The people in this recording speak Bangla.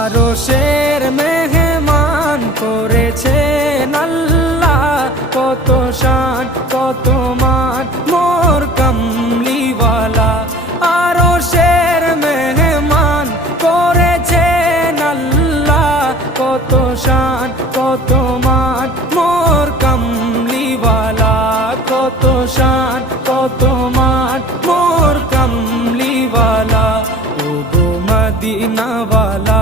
আরশের মেহমান করেছেন আল্লাহ, কত শান কত মান মোর কামলিওয়ালা। আরশের মেহমান করেছেন আল্লাহ, কত শান কত মান মোর কামলিওয়ালা, কত শান কত মান মোর কামলিওয়ালা। ও গো মদিনাওয়ালা